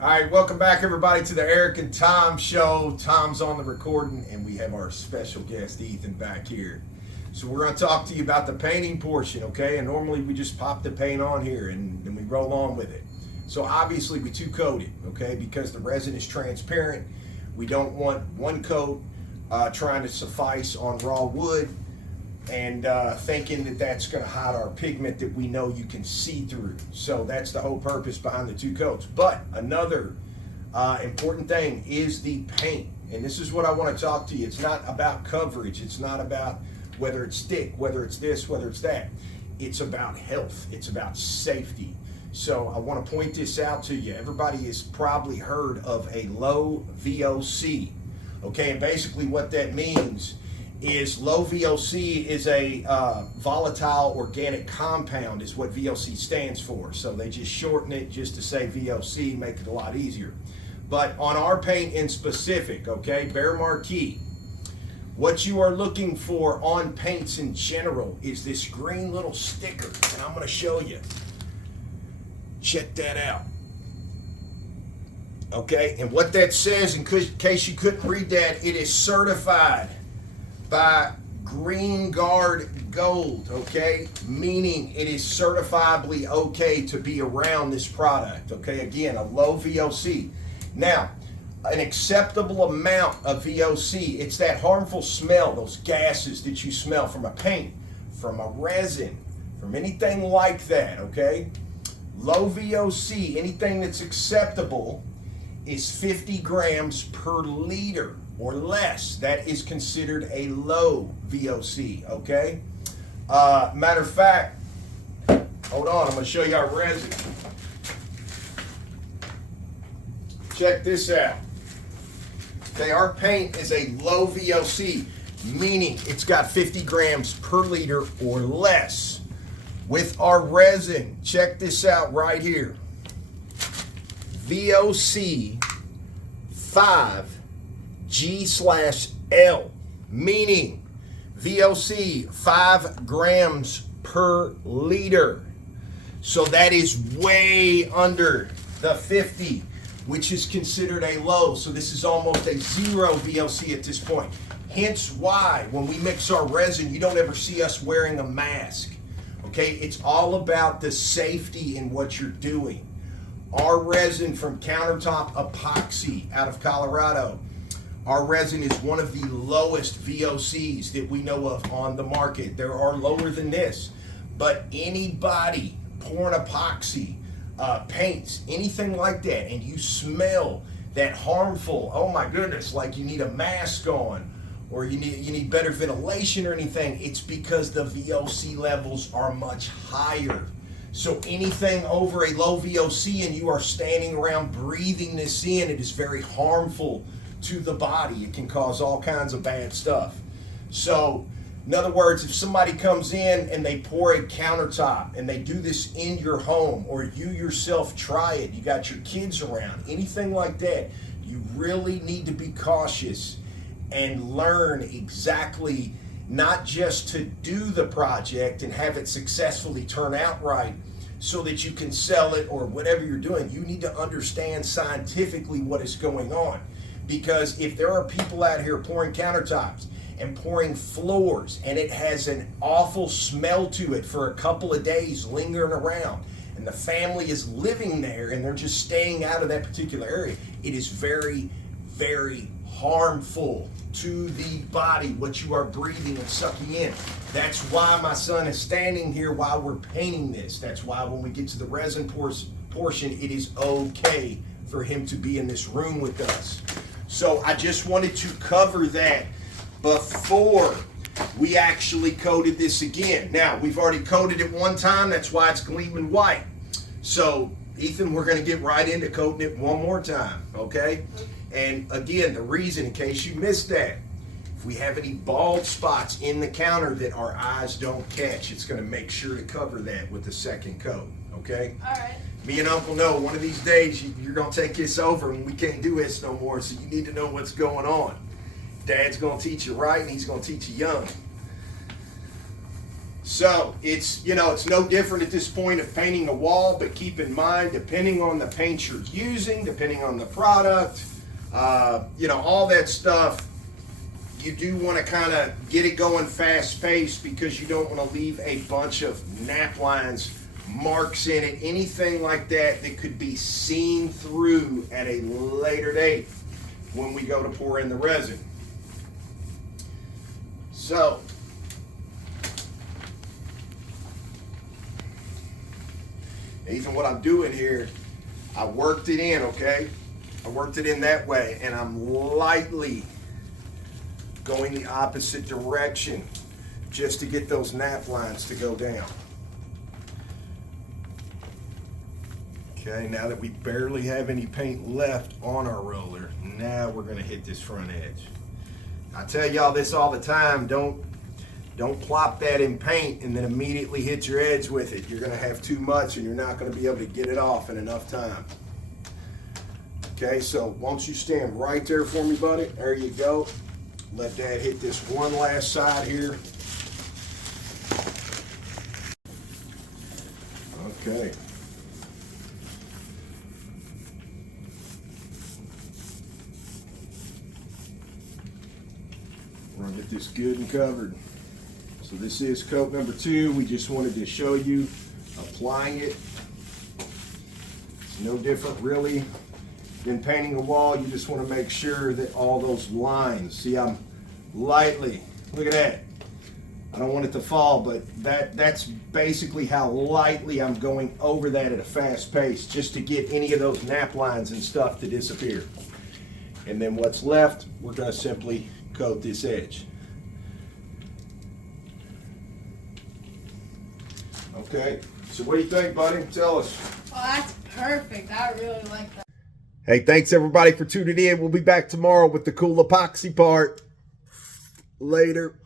All right, welcome back, everybody, to the Eric and Tom show. Tom's on the recording, and we have our special guest, Ethan, back here. So we're going to talk to you about the painting portion, okay? And normally we just pop the paint on here, and then we roll on with it. So obviously we two-coat it, okay? Because the resin is transparent. We don't want one coat trying to suffice on raw wood and thinking that that's going to hide our pigment that we know you can see through. So that's the whole purpose behind the two coats. But another important thing is the paint. And this is what I want to talk to you. It's not about coverage. It's not about whether it's thick, whether it's this, whether it's that. It's about health. It's about safety. So I want to point this out to you. Everybody has probably heard of a low VOC. Okay, and basically what that means is low VOC is a volatile organic compound is what VOC stands for. So they just shorten it just to say VOC, make it a lot easier. But on our paint in specific, okay, Bear Marquee, what you are looking for on paints in general is this green little sticker, and I'm going to show you. Check that out. Okay, and what that says, in case you couldn't read that, it is certified by Green Guard Gold, okay? Meaning it is certifiably okay to be around this product, okay? Again, a low VOC. Now, an acceptable amount of VOC, it's that harmful smell, those gases that you smell from a paint, from a resin, from anything like that, okay? Low VOC, anything that's acceptable, is 50 grams per liter or less. That is considered a low VOC, okay? Matter of fact, hold on, I'm going to show you our resin. Check this out. Okay, our paint is a low VOC, meaning it's got 50 grams per liter or less. With our resin, check this out right here. VOC 5G/L, meaning VOC 5 grams per liter. So that is way under the 50, which is considered a low. So this is almost a zero VOC at this point. Hence why when we mix our resin, you don't ever see us wearing a mask. Okay, it's all about the safety in what you're doing. Our resin from Countertop Epoxy out of Colorado, our resin is one of the lowest VOCs that we know of on the market. There are lower than this, but anybody pouring epoxy, paints, anything like that, and you smell that harmful, oh my goodness, like you need a mask on, or you need better ventilation or anything, it's because the VOC levels are much higher. So anything over a low VOC and you are standing around breathing this in, it is very harmful to the body. It can cause all kinds of bad stuff. So in other words, if somebody comes in and they pour a countertop and they do this in your home, or you yourself try it, you got your kids around, anything like that, you really need to be cautious and learn exactly not just to do the project and have it successfully turn out right so that you can sell it or whatever you're doing. You need to understand scientifically what is going on. Because if there are people out here pouring countertops and pouring floors and it has an awful smell to it for a couple of days lingering around, and the family is living there and they're just staying out of that particular area, it is very, very harmful to the body, what you are breathing and sucking in. That's why my son is standing here while we're painting this. That's why when we get to the resin portion, it is okay for him to be in this room with us. So I just wanted to cover that before we actually coated this again. Now, we've already coated it one time, that's why it's gleaming white. So, Ethan, we're going to get right into coating it one more time, okay? And again, the reason, in case you missed that, if we have any bald spots in the counter that our eyes don't catch, it's going to make sure to cover that with the second coat, okay? All right. Me and Uncle know one of these days you're going to take this over and we can't do this no more, so you need to know what's going on. Dad's going to teach you right and he's going to teach you young. So it's, you know, it's no different at this point of painting a wall, but keep in mind, depending on the paint you're using, depending on the product, you know, all that stuff, you do want to kind of get it going fast paced, because you don't want to leave a bunch of nap lines, marks in it, anything like that that could be seen through at a later date when we go to pour in the resin. So Ethan, what I'm doing here, I worked it in, okay? I worked it in that way, and I'm lightly going the opposite direction just to get those nap lines to go down. Okay, now that we barely have any paint left on our roller, now we're gonna hit this front edge. I tell y'all this all the time, don't plop that in paint and then immediately hit your edge with it. You're gonna have too much and you're not gonna be able to get it off in enough time. Okay, so once you stand right there for me, buddy, there you go. Let Dad hit this one last side here. Okay. We're gonna get this good and covered. So this is coat number 2. We just wanted to show you applying it. It's no different really than painting a wall. You just want to make sure that all those lines, see, I'm lightly, look at that. I don't want it to fall, but that's basically how lightly I'm going over that at a fast pace, just to get any of those nap lines and stuff to disappear. And then what's left, we're going to simply coat this edge. Okay, so what do you think, buddy? Tell us. Oh, that's perfect. I really like that. Hey, thanks everybody for tuning in. We'll be back tomorrow with the cool epoxy part. Later.